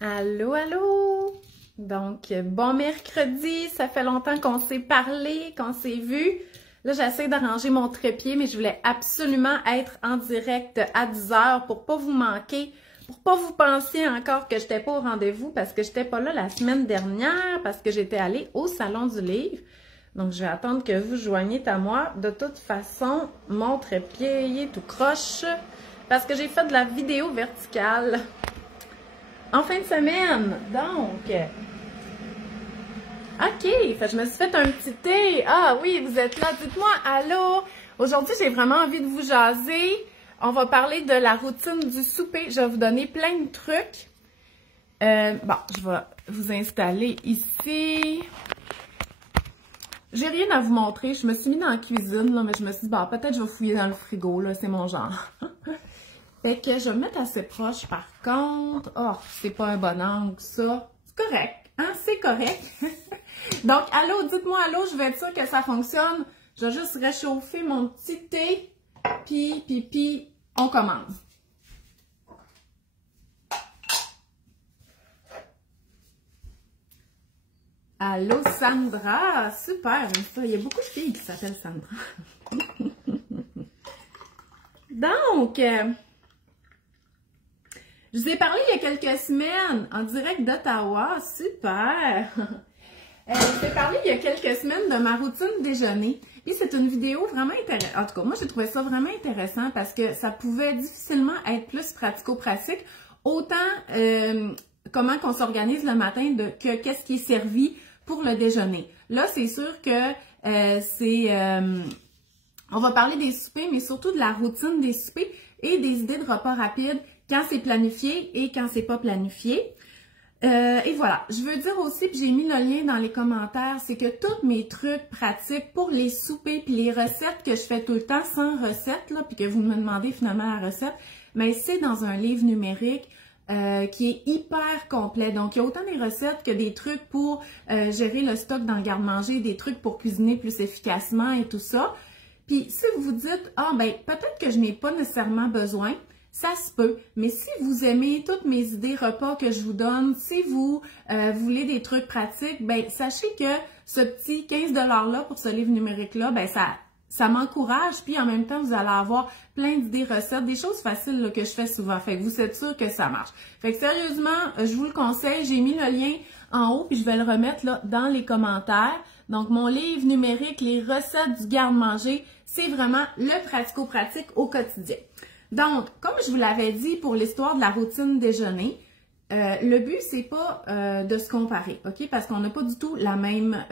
Allô, allô! Donc, bon mercredi, ça fait longtemps qu'on s'est parlé, qu'on s'est vu. Là, j'essaie d'arranger mon trépied, mais je voulais absolument être en direct à 10 heures pour pas vous manquer, pour pas vous penser encore que j'étais pas au rendez-vous parce que j'étais pas là la semaine dernière, parce que j'étais allée au Salon du Livre. Donc, je vais attendre que vous joigniez à moi. De toute façon, mon trépied il est tout croche parce que j'ai fait de la vidéo verticale en fin de semaine. Donc, OK, je me suis fait un petit thé. Ah oui, vous êtes là, dites-moi allô. Aujourd'hui, j'ai vraiment envie de vous jaser. On va parler de la routine du souper. Je vais vous donner plein de trucs. Bon, je vais vous installer ici. J'ai rien à vous montrer. Je me suis mis dans la cuisine, là, mais je me suis dit, bon, peut-être je vais fouiller dans le frigo, là, c'est mon genre. Fait que je vais me mettre assez proche, par contre. Oh, c'est pas un bon angle, ça. C'est correct, hein? C'est correct. Donc, allô, dites-moi allô, je vais être sûre que ça fonctionne. Je vais juste réchauffer mon petit thé, puis, on commence. Allô, Sandra! Super, ça. Il y a beaucoup de filles qui s'appellent Sandra. Donc, je vous ai parlé il y a quelques semaines en direct d'Ottawa. Super! Je vous ai parlé il y a quelques semaines de ma routine déjeuner. Et c'est une vidéo vraiment intéressante. En tout cas, moi, j'ai trouvé ça vraiment intéressant parce que ça pouvait difficilement être plus pratico-pratique. Autant comment qu'on s'organise le matin que qu'est-ce qui est servi pour le déjeuner. Là, c'est sûr que on va parler des soupers, mais surtout de la routine des soupers et des idées de repas rapides quand c'est planifié et quand c'est pas planifié. Et voilà, je veux dire aussi, puis j'ai mis le lien dans les commentaires, c'est que tous mes trucs pratiques pour les soupers puis les recettes que je fais tout le temps sans recette, là, puis que vous me demandez finalement la recette, mais c'est dans un livre numérique qui est hyper complet. Donc, il y a autant des recettes que des trucs pour gérer le stock dans le garde-manger, des trucs pour cuisiner plus efficacement et tout ça. Puis, si vous vous dites, ah ben, peut-être que je n'ai pas nécessairement besoin, ça se peut, mais si vous aimez toutes mes idées repas que je vous donne, si vous voulez des trucs pratiques, ben sachez que ce petit 15 $-là pour ce livre numérique-là, ben ça m'encourage, puis en même temps, vous allez avoir plein d'idées recettes, des choses faciles là, que je fais souvent. Fait que vous êtes sûr que ça marche. Fait que sérieusement, je vous le conseille, j'ai mis le lien en haut, puis je vais le remettre là dans les commentaires. Donc, mon livre numérique, les recettes du garde-manger, c'est vraiment le pratico-pratique au quotidien. Donc, comme je vous l'avais dit pour l'histoire de la routine déjeuner, le but, c'est pas de se comparer, OK? Parce qu'on n'a pas du tout la même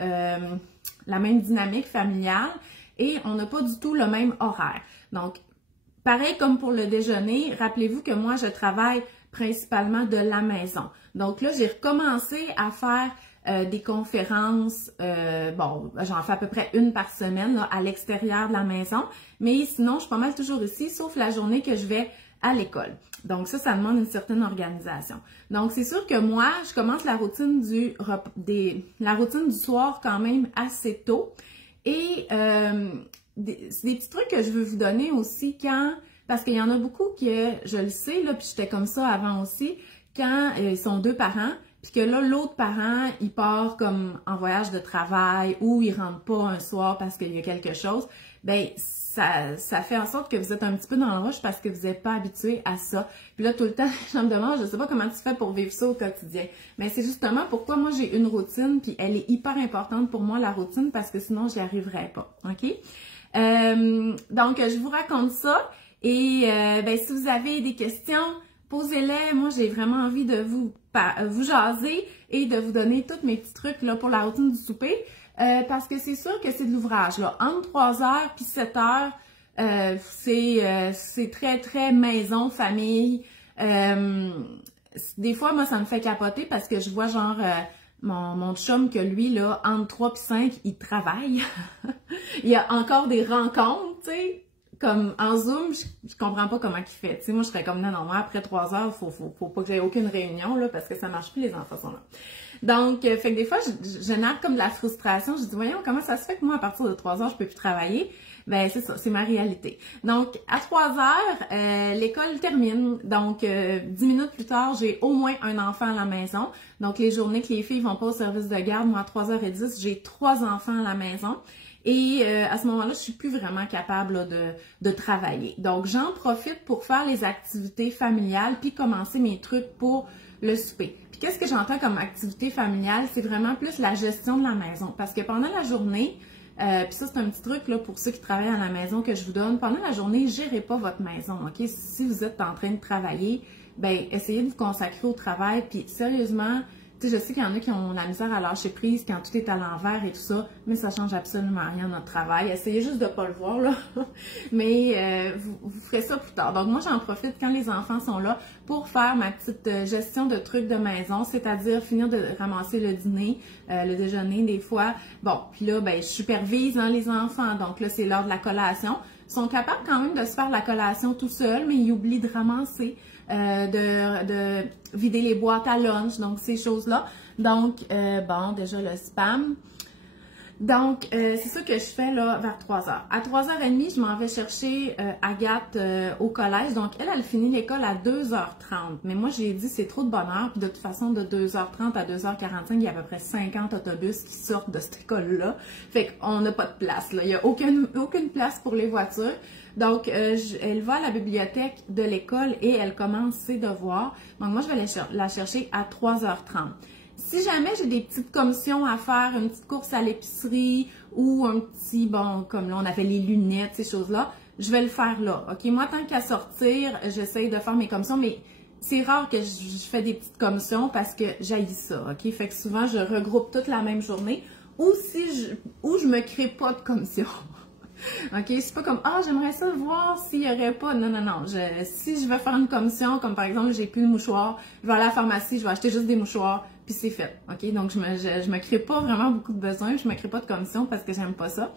dynamique familiale et on n'a pas du tout le même horaire. Donc, pareil comme pour le déjeuner, rappelez-vous que moi, je travaille principalement de la maison. Donc là, j'ai recommencé à faire des conférences, bon, j'en fais à peu près une par semaine là, à l'extérieur de la maison, mais sinon, je suis pas mal toujours ici, sauf la journée que je vais à l'école. Donc ça demande une certaine organisation. Donc c'est sûr que moi, je commence la routine du soir quand même assez tôt. Et des petits trucs que je veux vous donner aussi parce qu'il y en a beaucoup que je le sais, là, puis j'étais comme ça avant aussi, quand ils sont deux parents, puis que là, l'autre parent, il part comme en voyage de travail ou il rentre pas un soir parce qu'il y a quelque chose, ben ça fait en sorte que vous êtes un petit peu dans le rush parce que vous n'êtes pas habitué à ça. Puis là, tout le temps, je me demande, je sais pas comment tu fais pour vivre ça au quotidien. Mais c'est justement pourquoi moi, j'ai une routine, puis elle est hyper importante pour moi, la routine, parce que sinon, j'y arriverais pas. OK? Donc, je vous raconte ça. Et ben, si vous avez des questions, posez-les. Moi, j'ai vraiment envie de vous jaser et de vous donner tous mes petits trucs là, pour la routine du souper. Parce que c'est sûr que c'est de l'ouvrage. Là. Entre 3h puis 7h, c'est très, très maison, famille. Des fois, moi, ça me fait capoter parce que je vois genre mon chum que lui, là, entre 3 puis 5, il travaille. Il y a encore des rencontres, tu sais. Comme en Zoom, je comprends pas comment il fait. Tu sais, moi, je serais comme non, moi, après 3 heures, faut pas que j'aie aucune réunion, là, parce que ça marche plus, les enfants sont là. Donc, fait que des fois, je narre comme de la frustration. Je dis, voyons, comment ça se fait que moi, à partir de 3 heures, je peux plus travailler? Ben c'est ça, c'est ma réalité. Donc à 3 heures, l'école termine. Donc 10 minutes plus tard, j'ai au moins un enfant à la maison. Donc les journées que les filles vont pas au service de garde, moi à 3h10, j'ai 3 enfants à la maison. Et à ce moment-là, je suis plus vraiment capable là, de travailler. Donc, j'en profite pour faire les activités familiales puis commencer mes trucs pour le souper. Puis, qu'est-ce que j'entends comme activité familiale? C'est vraiment plus la gestion de la maison. Parce que pendant la journée, puis ça, c'est un petit truc là, pour ceux qui travaillent à la maison que je vous donne. Pendant la journée, gérez pas votre maison, OK? Si vous êtes en train de travailler, ben essayez de vous consacrer au travail. Puis, sérieusement, tu sais, je sais qu'il y en a qui ont la misère à lâcher prise quand tout est à l'envers et tout ça, mais ça change absolument rien à notre travail. Essayez juste de pas le voir, là. Mais vous ferez ça plus tard. Donc, moi, j'en profite quand les enfants sont là pour faire ma petite gestion de trucs de maison, c'est-à-dire finir de ramasser le dîner, le déjeuner des fois. Bon, puis là, ben, je supervise les enfants. Donc là, c'est l'heure de la collation. Ils sont capables quand même de se faire la collation tout seuls, mais ils oublient de ramasser. De vider les boîtes à lunch, donc ces choses-là. Donc, bon, déjà le spam. Donc, c'est ça que je fais là vers 3 heures. À 3h30, je m'en vais chercher Agathe au collège. Donc, elle finit l'école à 2h30. Mais moi, j'ai dit c'est trop de bonne heure. Puis de toute façon, de 2h30 à 2h45, il y a à peu près 50 autobus qui sortent de cette école-là. Fait qu'on n'a pas de place, là. Il n'y a aucune place pour les voitures. Donc, elle va à la bibliothèque de l'école et elle commence ses devoirs. Donc, moi, je vais la chercher à 3h30. Si jamais j'ai des petites commissions à faire, une petite course à l'épicerie ou un petit, bon, comme là, on avait les lunettes, ces choses-là, je vais le faire là. OK? Moi, tant qu'à sortir, j'essaye de faire mes commissions, mais c'est rare que je fais des petites commissions parce que j'haïs ça. OK? Fait que souvent, je regroupe toute la même journée ou je me crée pas de commission. OK? C'est pas comme, j'aimerais ça voir s'il y aurait pas. Non, non, non. Si je veux faire une commission, comme par exemple, j'ai plus de mouchoirs, je vais aller à la pharmacie, je vais acheter juste des mouchoirs, puis c'est fait. OK? Donc, je me crée pas vraiment beaucoup de besoins, je me crée pas de commission parce que j'aime pas ça.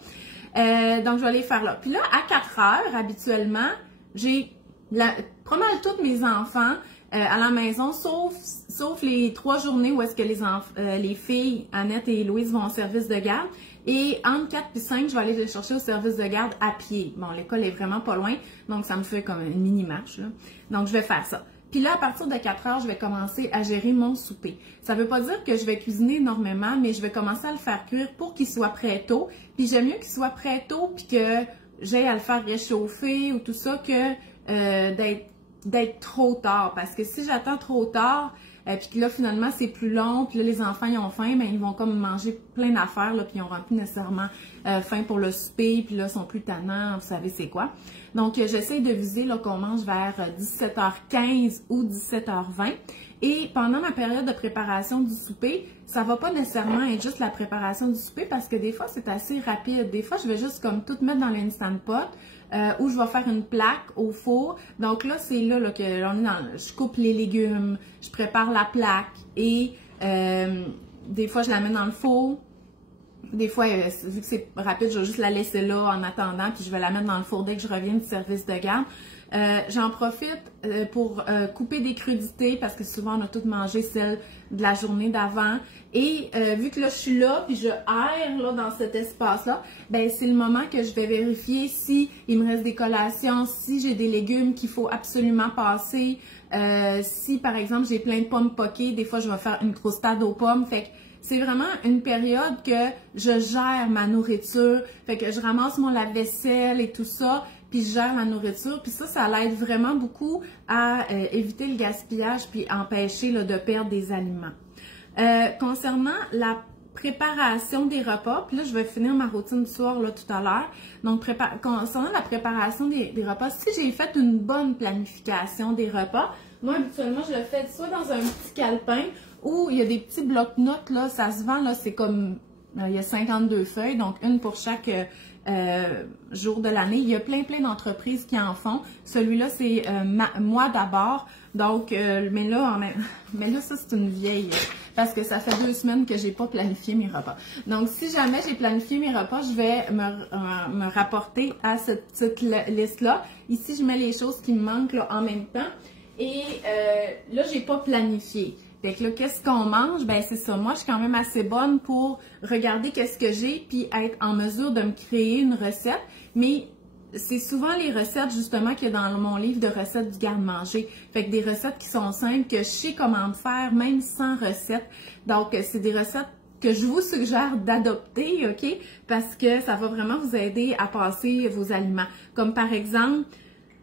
Donc, je vais aller faire là. Puis là, à 4 heures, habituellement, j'ai pas mal tous mes enfants à la maison, sauf les 3 journées où est-ce que les filles, Annette et Louise, vont au service de garde. Et entre 4 et 5, je vais aller les chercher au service de garde à pied. Bon, l'école est vraiment pas loin, donc ça me fait comme une mini-marche, là. Donc, je vais faire ça. Puis là, à partir de 4 heures, je vais commencer à gérer mon souper. Ça veut pas dire que je vais cuisiner énormément, mais je vais commencer à le faire cuire pour qu'il soit prêt tôt. Puis j'aime mieux qu'il soit prêt tôt, puis que j'aille à le faire réchauffer ou tout ça, que d'être trop tard. Parce que si j'attends trop tard, puis que là, finalement, c'est plus long, puis là, les enfants, ils ont faim, mais ils vont comme manger plein d'affaires, là, puis ils n'auront plus nécessairement faim pour le souper, puis là, ils sont plus tannants, vous savez c'est quoi. Donc, j'essaie de viser là qu'on mange vers 17h15 ou 17h20. Et pendant ma période de préparation du souper, ça va pas nécessairement être juste la préparation du souper, parce que des fois, c'est assez rapide. Des fois, je vais juste comme tout mettre dans l'Instant Pot, où je vais faire une plaque au four. Donc là, c'est là que je coupe les légumes, je prépare la plaque et des fois, je la mets dans le four. Des fois, vu que c'est rapide, je vais juste la laisser là en attendant, puis je vais la mettre dans le four dès que je reviens du service de garde. J'en profite pour couper des crudités parce que souvent on a toutes mangé celles de la journée d'avant. Et vu que là je suis là puis je erre là dans cet espace-là, ben c'est le moment que je vais vérifier si il me reste des collations, si j'ai des légumes qu'il faut absolument passer, si par exemple j'ai plein de pommes poquées, des fois je vais faire une croustade aux pommes. Fait que c'est vraiment une période que je gère ma nourriture, fait que je ramasse mon lave-vaisselle et tout ça, puis je gère la nourriture, puis ça l'aide vraiment beaucoup à éviter le gaspillage puis empêcher là, de perdre des aliments. Concernant la préparation des repas, puis là je vais finir ma routine du soir là tout à l'heure. Donc concernant la préparation des repas, si j'ai fait une bonne planification des repas, moi habituellement je le fais soit dans un petit calepin où il y a des petits blocs-notes là, ça se vend là, c'est comme il y a 52 feuilles, donc une pour chaque jour de l'année. Il y a plein d'entreprises qui en font. Celui-là, c'est moi d'abord. Donc, mais là, ça, c'est une vieille, parce que ça fait 2 semaines que j'ai pas planifié mes repas. Donc, si jamais j'ai planifié mes repas, je vais me rapporter à cette petite liste-là. Ici, je mets les choses qui me manquent là, en même temps. Et là, j'ai pas planifié. Fait que là, qu'est-ce qu'on mange? Ben c'est ça. Moi, je suis quand même assez bonne pour regarder qu'est-ce que j'ai puis être en mesure de me créer une recette. Mais c'est souvent les recettes justement qu'il y a dans mon livre de recettes du garde-manger. Fait que des recettes qui sont simples, que je sais comment faire, même sans recette. Donc, c'est des recettes que je vous suggère d'adopter, OK? Parce que ça va vraiment vous aider à passer vos aliments. Comme par exemple,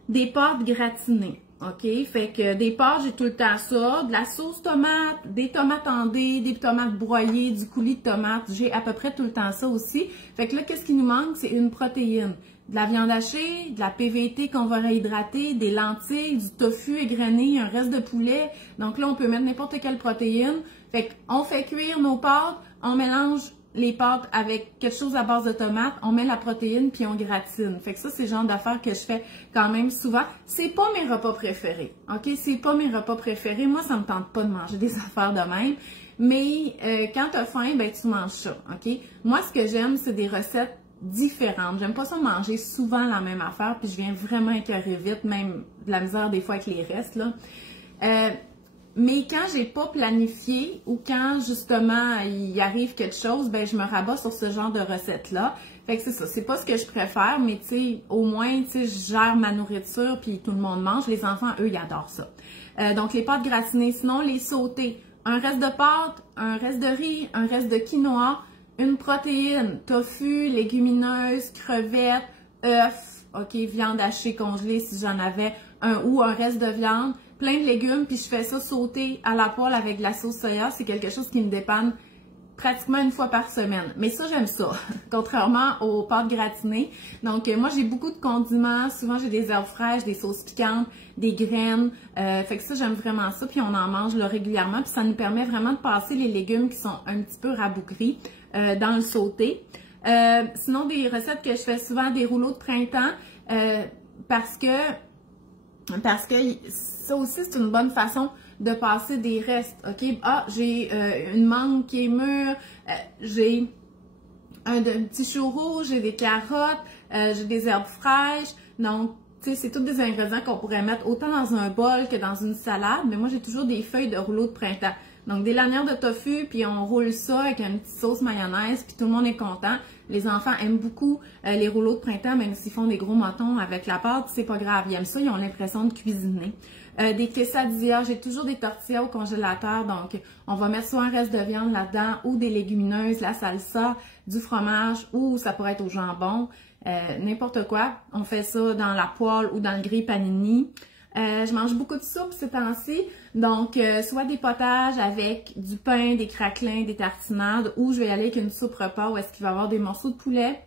des pâtes gratinées, OK? Fait que des pâtes, j'ai tout le temps ça, de la sauce tomate, des tomates en dés, des tomates broyées, du coulis de tomates, j'ai à peu près tout le temps ça aussi. Fait que là, qu'est-ce qui nous manque? C'est une protéine. De la viande hachée, de la PVT qu'on va réhydrater, des lentilles, du tofu égrené, un reste de poulet. Donc là, on peut mettre n'importe quelle protéine. Fait qu'on fait cuire nos pâtes, on mélange les pâtes avec quelque chose à base de tomates, on met la protéine puis on gratine. Fait que ça, c'est le genre d'affaires que je fais quand même souvent. C'est pas mes repas préférés, OK? C'est pas mes repas préférés. Moi, ça me tente pas de manger des affaires de même. Mais quand t'as faim, ben tu manges ça, OK? Moi, ce que j'aime, c'est des recettes différentes. J'aime pas ça manger souvent la même affaire, puis je viens vraiment écœurer vite, même de la misère des fois avec les restes, là. Mais quand j'ai pas planifié ou quand justement il arrive quelque chose, ben je me rabats sur ce genre de recette-là. Fait que c'est ça, c'est pas ce que je préfère, mais tu sais, au moins, tu sais, je gère ma nourriture puis tout le monde mange. Les enfants, eux, ils adorent ça. Donc les pâtes gratinées, sinon les sautés. Un reste de pâtes, un reste de riz, un reste de quinoa, une protéine, tofu, légumineuses, crevettes, œufs, ok, viande hachée congelée si j'en avais, ou un reste de viande, plein de légumes, puis je fais ça sauter à la poêle avec de la sauce soya. C'est quelque chose qui me dépanne pratiquement une fois par semaine. Mais ça, j'aime ça, contrairement aux pâtes gratinées. Donc, moi, j'ai beaucoup de condiments. Souvent, j'ai des herbes fraîches, des sauces piquantes, des graines. Fait que ça, j'aime vraiment ça. Puis, on en mange là, régulièrement. Puis, ça nous permet vraiment de passer les légumes qui sont un petit peu rabougris dans le sauté. Sinon, des recettes que je fais souvent, des rouleaux de printemps, parce que ça aussi, c'est une bonne façon de passer des restes, OK? Ah, j'ai une mangue qui est mûre, j'ai un petit chou rouge, j'ai des carottes, j'ai des herbes fraîches. Donc, tu sais, c'est tous des ingrédients qu'on pourrait mettre autant dans un bol que dans une salade. Mais moi, j'ai toujours des feuilles de rouleau de printemps. Donc, des lanières de tofu, puis on roule ça avec une petite sauce mayonnaise, puis tout le monde est content. Les enfants aiment beaucoup les rouleaux de printemps, même s'ils font des gros motons avec la pâte, c'est pas grave. Ils aiment ça, ils ont l'impression de cuisiner. Des quesadillas, j'ai toujours des tortillas au congélateur, donc on va mettre soit un reste de viande là-dedans ou des légumineuses, la salsa, du fromage ou ça pourrait être au jambon, n'importe quoi. On fait ça dans la poêle ou dans le grille panini. Je mange beaucoup de soupe ces temps-ci, donc soit des potages avec du pain, des craquelins, des tartinades, ou je vais y aller avec une soupe repas où est-ce qu'il va y avoir des morceaux de poulet,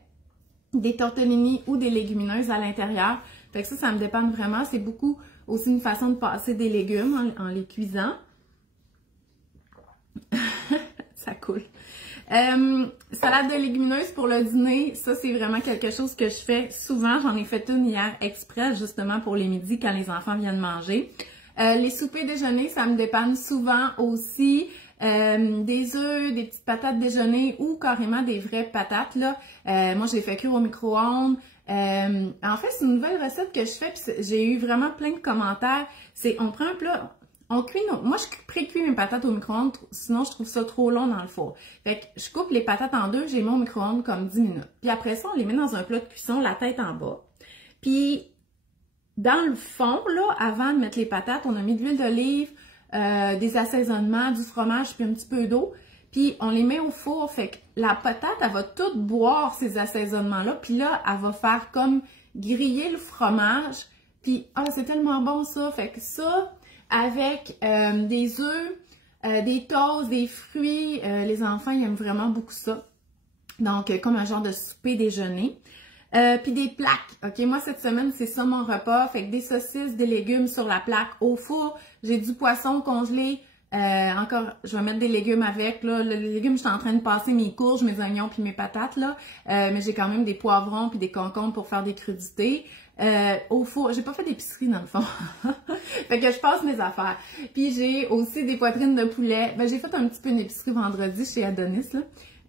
des tortellini ou des légumineuses à l'intérieur. Fait que ça me dépend vraiment. C'est beaucoup aussi une façon de passer des légumes en les cuisant. Ça coule. Salade de légumineuses pour le dîner, ça c'est vraiment quelque chose que je fais souvent. J'en ai fait une hier exprès justement pour les midis quand les enfants viennent manger. Les soupers déjeuner, ça me dépanne souvent aussi. Des œufs, des petites patates déjeuner ou carrément des vraies patates là. Moi je les fais cuire au micro-ondes. En fait, c'est une nouvelle recette que je fais, puis j'ai eu vraiment plein de commentaires. C'est, on prend un plat, on cuit moi je pré-cuis mes patates au micro-ondes, sinon je trouve ça trop long dans le four. Fait que je coupe les patates en deux, j'ai mis au micro-ondes comme 10 minutes. Puis après ça, on les met dans un plat de cuisson, la tête en bas. Puis, dans le fond, là, avant de mettre les patates, on a mis de l'huile d'olive, des assaisonnements, du fromage, puis un petit peu d'eau. Puis, on les met au four, fait que la patate, elle va toute boire ces assaisonnements-là. Puis là, elle va faire comme griller le fromage. Puis, ah, c'est tellement bon ça. Fait que ça, avec des œufs, des toasts, des fruits, les enfants, ils aiment vraiment beaucoup ça. Donc, comme un genre de souper déjeuner. Puis des plaques. OK, moi, cette semaine, c'est ça mon repas. Fait que des saucisses, des légumes sur la plaque au four. J'ai du poisson congelé. Encore, je vais mettre des légumes avec, là. Les légumes, je suis en train de passer mes courges, mes oignons puis mes patates, là. Mais j'ai quand même des poivrons puis des concombres pour faire des crudités. Au four, j'ai pas fait d'épicerie dans le fond. Fait que je passe mes affaires. Puis j'ai aussi des poitrines de poulet. Ben, j'ai fait un petit peu une épicerie vendredi chez Adonis, là.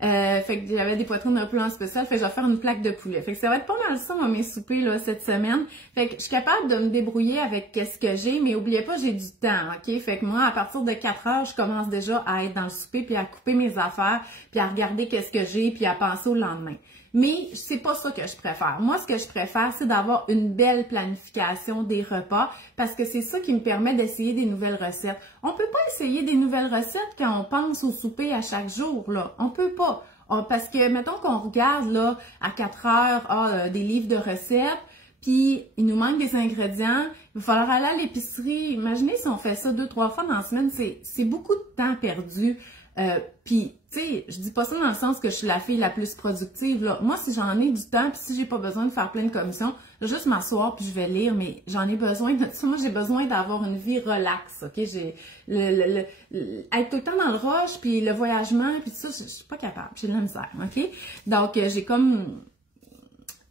Fait que j'avais des poitrines un peu en spécial, fait que je vais faire une plaque de poulet. Fait que ça va être pas mal ça, moi, mes soupers, là, cette semaine. Fait que je suis capable de me débrouiller avec ce que j'ai, mais oubliez pas, j'ai du temps, ok? Fait que moi, à partir de 4 heures, je commence déjà à être dans le souper, puis à couper mes affaires, puis à regarder qu'est-ce que j'ai, puis à penser au lendemain. Mais c'est pas ça que je préfère. Moi, ce que je préfère, c'est d'avoir une belle planification des repas parce que c'est ça qui me permet d'essayer des nouvelles recettes. On peut pas essayer des nouvelles recettes quand on pense au souper à chaque jour, là. On peut pas. Parce que, mettons qu'on regarde, là, à 4 heures, des livres de recettes, puis il nous manque des ingrédients, il va falloir aller à l'épicerie. Imaginez si on fait ça 2-3 fois dans la semaine, c'est beaucoup de temps perdu. Puis, tu sais, je dis pas ça dans le sens que je suis la fille la plus productive, là. Moi, si j'en ai du temps, puis si j'ai pas besoin de faire plein de commissions, je vais juste m'asseoir puis je vais lire, mais j'en ai besoin de ça. Moi, j'ai besoin d'avoir une vie relaxe, ok? J'ai être tout le temps dans le rush, puis le voyagement, puis tout ça, je suis pas capable. J'ai de la misère, ok? Donc, j'ai comme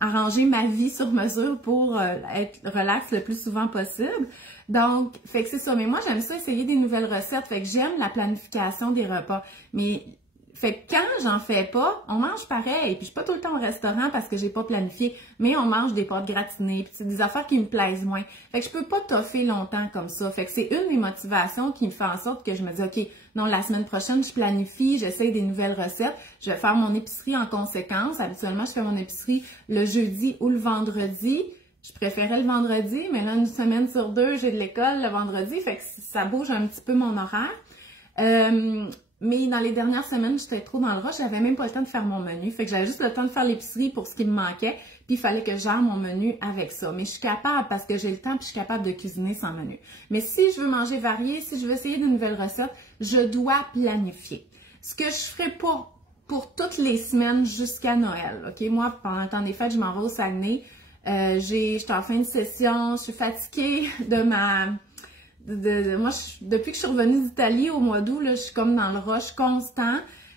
arranger ma vie sur mesure pour être relax le plus souvent possible. Donc, fait que c'est ça. Mais moi, j'aime ça essayer des nouvelles recettes. Fait que j'aime la planification des repas. Mais, fait que quand j'en fais pas, on mange pareil. Puis je suis pas tout le temps au restaurant parce que j'ai pas planifié. Mais on mange des pâtes gratinées. Puis c'est des affaires qui me plaisent moins. Fait que je peux pas toffer longtemps comme ça. Fait que c'est une des motivations qui me fait en sorte que je me dis, OK, non, la semaine prochaine, je planifie, j'essaye des nouvelles recettes. Je vais faire mon épicerie en conséquence. Habituellement, je fais mon épicerie le jeudi ou le vendredi. Je préférais le vendredi, mais là, une semaine sur deux, j'ai de l'école le vendredi, fait que ça bouge un petit peu mon horaire. Mais dans les dernières semaines, j'étais trop dans le rush, j'avais même pas le temps de faire mon menu. Fait que j'avais juste le temps de faire l'épicerie pour ce qui me manquait, puis il fallait que je gère mon menu avec ça. Mais je suis capable parce que j'ai le temps, puis je suis capable de cuisiner sans menu. Mais si je veux manger varié, si je veux essayer de nouvelles recettes, je dois planifier. Ce que je ferai pas pour toutes les semaines jusqu'à Noël, ok? Moi, pendant le temps des fêtes, je m'en vais au Saguenay. J'étais en fin de session, je suis fatiguée de moi, depuis que je suis revenue d'Italie au mois d'août, là, je suis comme dans le rush constant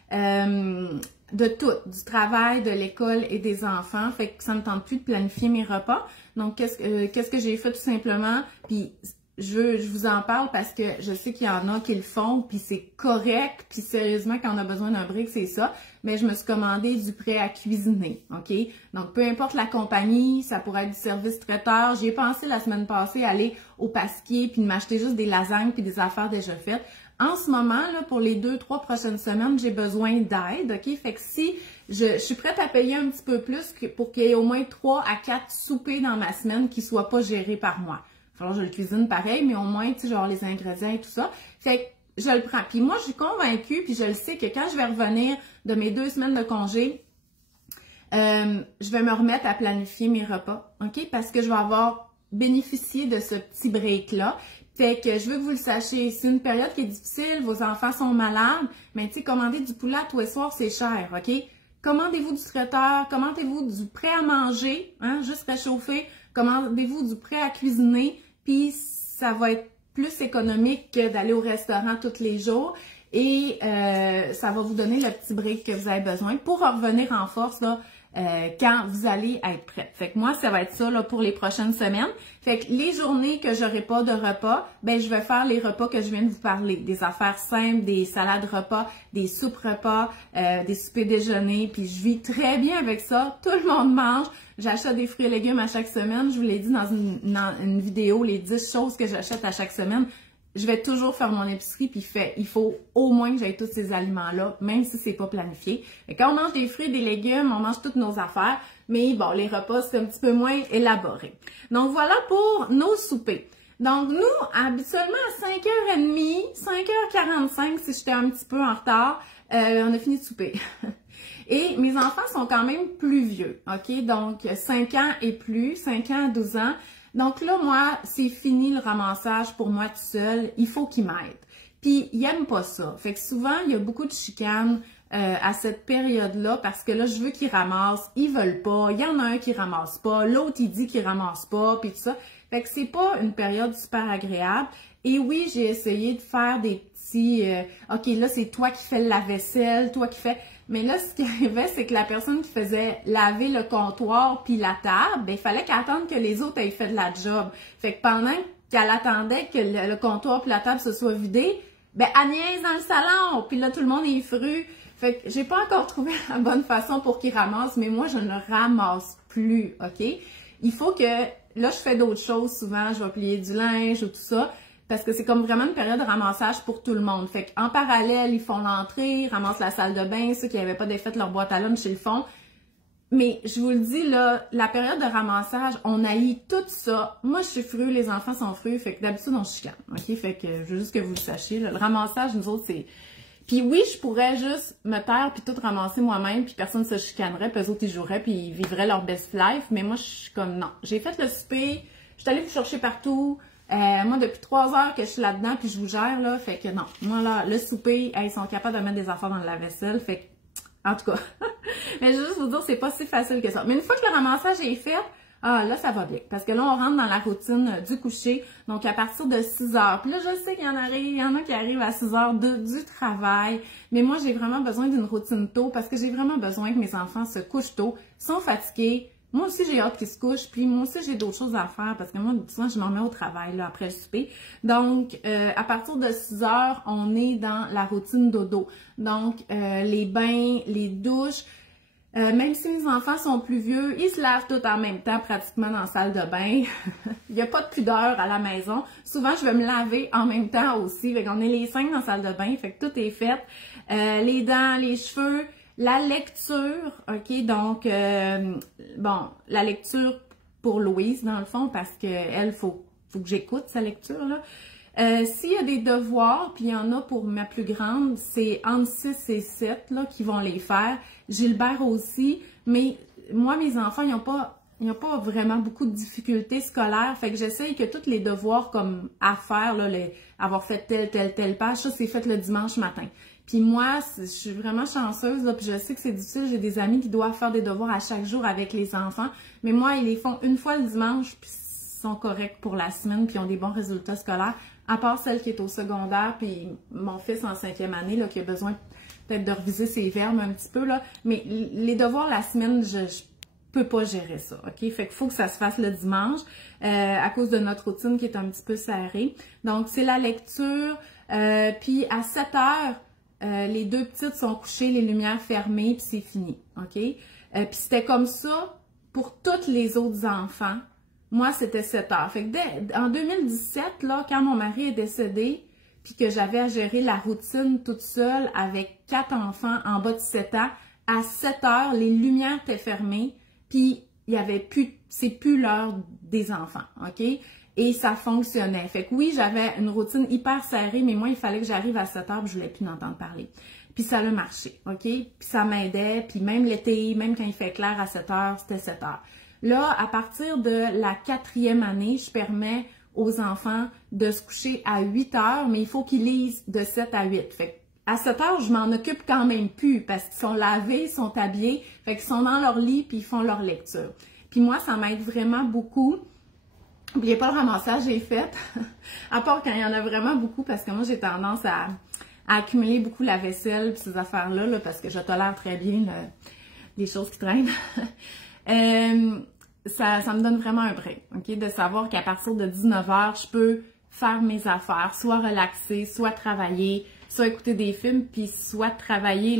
de tout, du travail, de l'école et des enfants. Fait que ça me tente plus de planifier mes repas. Donc, qu'est-ce que j'ai fait tout simplement? Puis, je vous en parle parce que je sais qu'il y en a qui le font, puis c'est correct, puis sérieusement, quand on a besoin d'un break, c'est ça. Mais je me suis commandé du prêt à cuisiner, OK? Donc, peu importe la compagnie, ça pourrait être du service traiteur. J'ai pensé la semaine passée aller au Pasquier puis de m'acheter juste des lasagnes puis des affaires déjà faites. En ce moment, là, pour les 2-3 prochaines semaines, j'ai besoin d'aide, OK? Fait que si je suis prête à payer un petit peu plus pour qu'il y ait au moins 3 à 4 soupers dans ma semaine qui ne soient pas gérés par moi. Alors, je le cuisine pareil, mais au moins, tu sais, genre les ingrédients et tout ça. Fait que je le prends. Puis moi, je suis convaincue, puis je le sais que quand je vais revenir de mes 2 semaines de congé, je vais me remettre à planifier mes repas, OK? Parce que je vais avoir bénéficié de ce petit break-là. Fait que je veux que vous le sachiez, c'est une période qui est difficile, vos enfants sont malades, mais tu sais, commander du poulet tous les soirs, c'est cher, OK? Commandez-vous du traiteur, commandez-vous du prêt à manger, hein, juste réchauffer, commandez-vous du prêt à cuisiner, puis ça va être plus économique que d'aller au restaurant tous les jours et ça va vous donner le petit break que vous avez besoin pour revenir en force là, quand vous allez être prête. Fait que moi, ça va être ça là, pour les prochaines semaines. Fait que les journées que j'aurai pas de repas, ben je vais faire les repas que je viens de vous parler. Des affaires simples, des salades repas, des soupes repas, des soupers déjeuner. Puis je vis très bien avec ça. Tout le monde mange. J'achète des fruits et légumes à chaque semaine. Je vous l'ai dit dans une vidéo, les 10 choses que j'achète à chaque semaine. Je vais toujours faire mon épicerie, puis il faut au moins que j'aie tous ces aliments-là, même si c'est pas planifié. Et quand on mange des fruits et des légumes, on mange toutes nos affaires, mais bon, les repas, c'est un petit peu moins élaboré. Donc voilà pour nos soupers. Donc nous, habituellement à 5h30, 5h45, si j'étais un petit peu en retard, on a fini de souper. Et mes enfants sont quand même plus vieux, OK? Donc 5 ans et plus, 5 ans à 12 ans. Donc là, moi, c'est fini le ramassage pour moi tout seul. Il faut qu'ils m'aident. Puis, ils n'aiment pas ça. Fait que souvent, il y a beaucoup de chicanes à cette période-là parce que là, je veux qu'ils ramassent. Ils veulent pas. Il y en a un qui ramasse pas. L'autre, il dit qu'il ramasse pas. Puis tout ça. Fait que c'est pas une période super agréable. Et oui, j'ai essayé de faire des petits... OK, là, c'est toi qui fais la vaisselle, toi qui fais... Mais là, ce qui arrivait, c'est que la personne qui faisait laver le comptoir puis la table, ben, il fallait qu'elle attende que les autres aient fait de la job. Fait que pendant qu'elle attendait que le comptoir puis la table se soient vidés, ben, elle niaise dans le salon. Puis là, tout le monde est fru. Fait que j'ai pas encore trouvé la bonne façon pour qu'ils ramassent, mais moi, je ne ramasse plus, OK? Il faut que, là, je fais d'autres choses souvent, je vais plier du linge ou tout ça, parce que c'est comme vraiment une période de ramassage pour tout le monde. Fait qu'en parallèle, ils font l'entrée, ils ramassent la salle de bain, ceux qui n'avaient pas défait leur boîte à lunch, ils le font. Mais je vous le dis, là, la période de ramassage, on haït tout ça. Moi, je suis fru, les enfants sont frus, fait que d'habitude, on chicane, OK? Fait que je veux juste que vous le sachiez, là, le ramassage, nous autres, c'est... Puis oui, je pourrais juste me taire puis tout ramasser moi-même, puis personne ne se chicanerait, puis eux autres, ils joueraient, puis ils vivraient leur best life, mais moi, je suis comme non. J'ai fait le souper, je suis allée vous chercher partout. Moi, depuis 3 heures que je suis là-dedans, puis je vous gère, là, fait que non. Moi, là, le souper, ils sont capables de mettre des affaires dans le lave-vaisselle, fait que en tout cas, mais je veux juste vous dire, c'est pas si facile que ça. Mais une fois que le ramassage est fait, ah là, ça va bien. Parce que là, on rentre dans la routine du coucher. Donc, à partir de 6 heures. Puis là, je sais qu'il y en a qui arrivent à 6 heures du travail. Mais moi, j'ai vraiment besoin d'une routine tôt parce que j'ai vraiment besoin que mes enfants se couchent tôt, sont fatigués. Moi aussi, j'ai hâte qu'ils se couchent. Puis moi aussi, j'ai d'autres choses à faire parce que moi, souvent, je m'en mets au travail là, après le souper. Donc, à partir de 6 heures, on est dans la routine dodo. Donc, les bains, les douches. Même si les enfants sont plus vieux, ils se lavent tout en même temps, pratiquement dans la salle de bain. Il n'y a pas de pudeur à la maison. Souvent, je vais me laver en même temps aussi. Fait qu'on est les 5 dans la salle de bain, fait que tout est fait. Les dents, les cheveux, la lecture, OK? Donc, bon, la lecture pour Louise, dans le fond, parce que elle, faut que j'écoute sa lecture, là. S'il y a des devoirs, puis il y en a pour ma plus grande, c'est entre 6 et 7 là, qui vont les faire. Gilbert aussi, mais moi, mes enfants, ils n'ont pas vraiment beaucoup de difficultés scolaires, fait que j'essaye que tous les devoirs comme à faire, là, avoir fait telle page, ça c'est fait le dimanche matin. Puis moi, je suis vraiment chanceuse, là, puis je sais que c'est difficile, j'ai des amis qui doivent faire des devoirs à chaque jour avec les enfants, mais moi, ils les font une fois le dimanche, puis ils sont corrects pour la semaine, puis ils ont des bons résultats scolaires. À part celle qui est au secondaire, puis mon fils en 5e année, là, qui a besoin peut-être de reviser ses verbes un petit peu, là. Mais les devoirs la semaine, je peux pas gérer ça, OK? Fait qu'il faut que ça se fasse le dimanche, à cause de notre routine qui est un petit peu serrée. Donc, c'est la lecture. Puis à 7 heures, les 2 petites sont couchées, les lumières fermées, puis c'est fini, OK? Puis c'était comme ça pour tous les autres enfants. Moi, c'était 7 heures. Fait que en 2017, là, quand mon mari est décédé, puis que j'avais à gérer la routine toute seule avec 4 enfants en bas de 7 ans, à 7 heures, les lumières étaient fermées, puis il y avait plus, c'est plus l'heure des enfants, OK? Et ça fonctionnait. Fait que oui, j'avais une routine hyper serrée, mais moi, il fallait que j'arrive à 7 heures, puis je voulais plus entendre parler. Puis ça a marché, OK? Puis ça m'aidait, puis même l'été, même quand il fait clair à 7 heures, c'était 7 heures. Là, à partir de la 4e année, je permets aux enfants de se coucher à 8 heures, mais il faut qu'ils lisent de 7 à 8. Fait à 7 heures, je m'en occupe quand même plus parce qu'ils sont lavés, ils sont habillés, fait qu'ils sont dans leur lit puis ils font leur lecture. Puis moi, ça m'aide vraiment beaucoup. N'oubliez pas le ramassage est fait, à part quand il y en a vraiment beaucoup parce que moi, j'ai tendance à accumuler beaucoup la vaisselle et ces affaires-là là, parce que je tolère très bien les choses qui traînent. Ça me donne vraiment un break, OK? De savoir qu'à partir de 19 heures, je peux faire mes affaires, soit relaxer, soit travailler, soit écouter des films, puis soit travailler